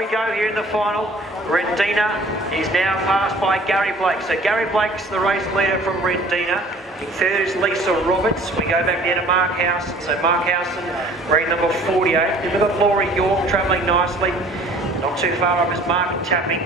we go here in the final. Rendina is now passed by Gary Blake. So Gary Blake's the race leader from Rendina. In third is Lisa Roberts. We go back down to Mark Howson. So Mark Howson, race number 48. Then we've got Laurie York travelling nicely. Not too far off is Mark Tapping.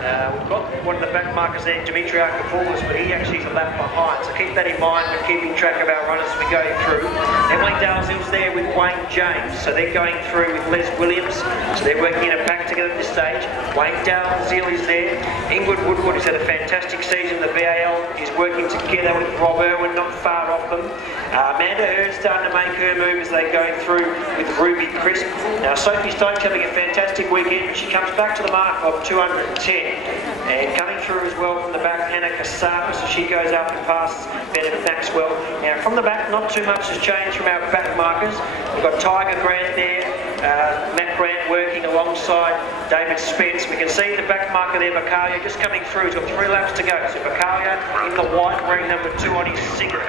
We've got one of the back markers there, Dimitri Arkopoulos, but he actually is a lap behind. So keep that in mind when keeping track of our runners as we go through. Emily Dalzill's there with Wayne James. So they're going through with Les Williams. So they're working in a pack together at this stage. Wayne Dalzill is there. Ingrid Woodward has had a fantastic season. The VAL is working together with Rob Irwin, not far off them. Amanda Hearn's starting to make her move as they go through with Ruby Crisp. Now Sophie Stokes having a fantastic weekend, but she comes back to the mark of 210. And coming through as well from the back, Anna Kasapa, so she goes up and passes Bennett Maxwell. Now from the back, not too much has changed from our back markers. We've got Tiger Grant there, Matt Grant working alongside David Spence. We can see the back marker there, Bacalia, just coming through. He's got 3 laps to go. So Bacalia in the white, wearing number 2 on his cigarette.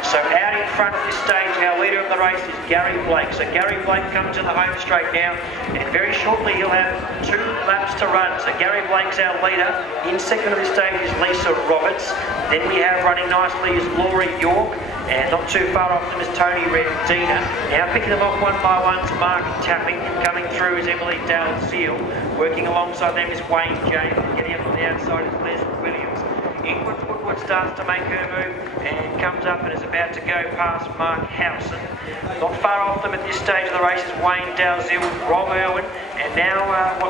So out in front at this stage, our leader of the race is Gary Blake. So Gary Blake comes to the home straight now, and very shortly he'll have 2 laps to run. So Gary Blake's our leader. In second of this stage is Lisa Roberts. Then we have running nicely is Laurie York, and not too far off them is Tony Rendina. Now picking them off one by one is Mark Tapping. Coming through is Emily Dalzill. Working alongside them is Wayne James. Getting up on the outside is Les Williams. Ingrid Woodward starts to make her move and comes up and is about to go past Mark Howson. Not far off them at this stage of the race is Wayne Dalzill, Rob Irwin, and now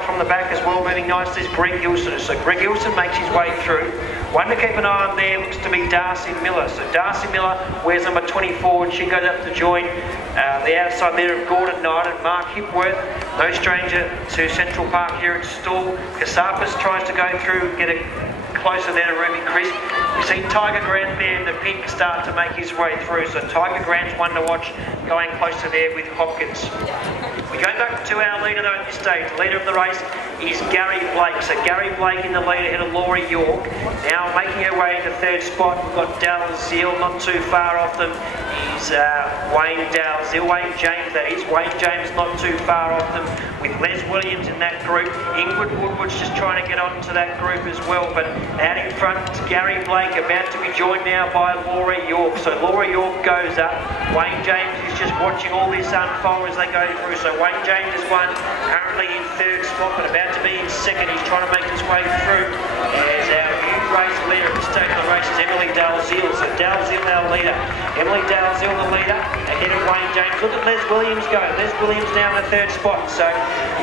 from the back as well, moving nicely is Greg Gilson. So Greg Gilson makes his way through. One to keep an eye on there looks to be Darcy Miller. So Darcy Miller wears number 24 and she goes up to join the outside there of Gordon Knight and Mark Hipworth. No stranger to Central Park here at Stawell. Kasapis tries to go through, get a closer there to Ruby Crisp. We see Tiger Grant there in the pink start to make his way through. So Tiger Grant's one to watch going closer there with Hopkins. We go back to our leader though at this stage. The leader of the race is Gary Blake. So Gary Blake in the lead ahead of Laurie York. Now making her way into third spot, we've got Dalzill not too far off them. Is Wayne Dalzill, Wayne James that is. Wayne James not too far off them with Les Williams in that group. Ingrid Woodward's just trying to get onto that group as well, but out in front is Gary Blake, about to be joined now by Laurie York. So Laurie York goes up. Wayne James is just watching all this unfold as they go through. So Wayne James is one, currently in third spot, but about to be in second. He's trying to make his way through. As our new race leader at this stage of the race is Emily Dalzill. So Dalzill our leader. Emily Dalzill the leader, ahead of Wayne James. Look at Les Williams go. Les Williams now in the third spot. So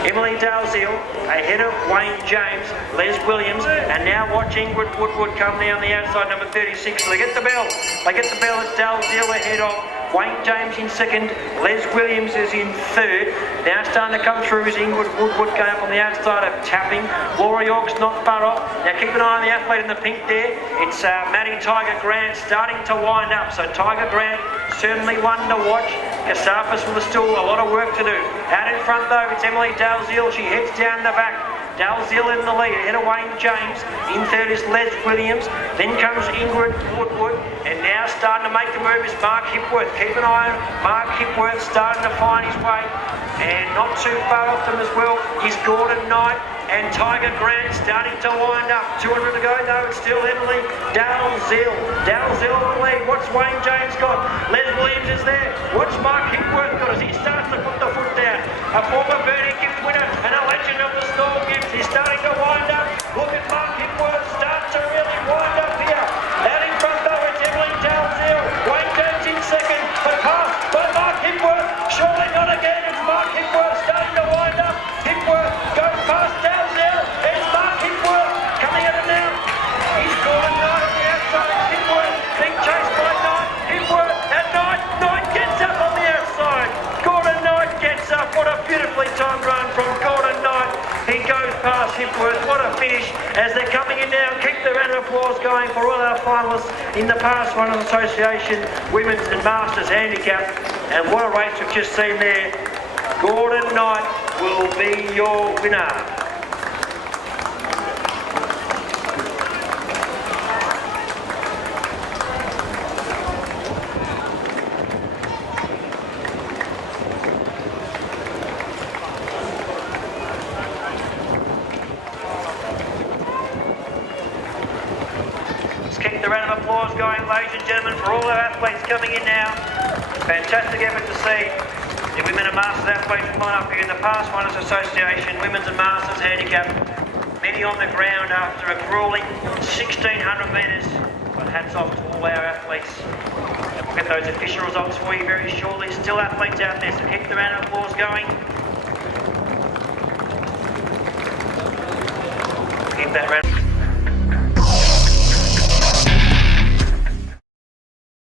Emily Dalzill ahead of Wayne James, Les Williams, and now watch Ingrid Woodward come down the outside, number 36. So they get the bell. They get the bell. It's Dalzill ahead of Wayne James in second. Les Williams is in third. Now starting to come through is Ingrid Woodward going up on the outside of Tapping. Laura York's not far off. Now keep an eye on the athlete in the pink there. It's Maddie Tiger Grant starting to wind up. So Tiger Grant certainly one to watch. Kasapis with still a lot of work to do. Out in front though, it's Emily Dalzill. She heads down the back. Dalzill in the lead, ahead of Wayne James. In third is Les Williams. Then comes Ingrid Woodward. And now starting to make the move is Mark Hipworth. Keep an eye on Mark Hipworth starting to find his way. And not too far off them as well is Gordon Knight. And Tiger Grant starting to wind up. 200 to go though, it's still Emily Dalzill. Dalzill in the lead. What's Wayne James got? Les Williams is there. What's Mark Hipworth got as he starts to put the foot down? A former Burning Gift winner and a legend of the Stawell Gift. He's starting to wind up. Look at Mark Hipworth start to really wind up here. Out in front though, it's Emily Dalzill. Wayne James in second, but passed by Mark Hipworth. Surely not again. It's Mark Hipworth starting to wind up. Hipworth goes past Dalzill. It's Mark Hipworth coming at him now. He's Gordon Knight on the outside. Hipworth being chased by Knight. Hipworth at Knight. Knight gets up on the outside. Gordon Knight gets up. What a beautifully timed run from Gordon Knight. He goes past Hipworth. What a finish as they're coming in now. Keep the round of applause going for all our finalists in the Past Runners Association Women's and Masters Handicap. And what a race we've just seen there. Gordon Knight will be your winner. applause going, ladies and gentlemen, for all our athletes coming in now. Fantastic effort to see the women and masters athletes line up here in the Past Runners Association Women's and Masters Handicap. Many on the ground after a gruelling 1,600 metres. But hats off to all our athletes. And we'll get those official results for you very shortly. Still athletes out there, so keep the round of applause going. Keep that round.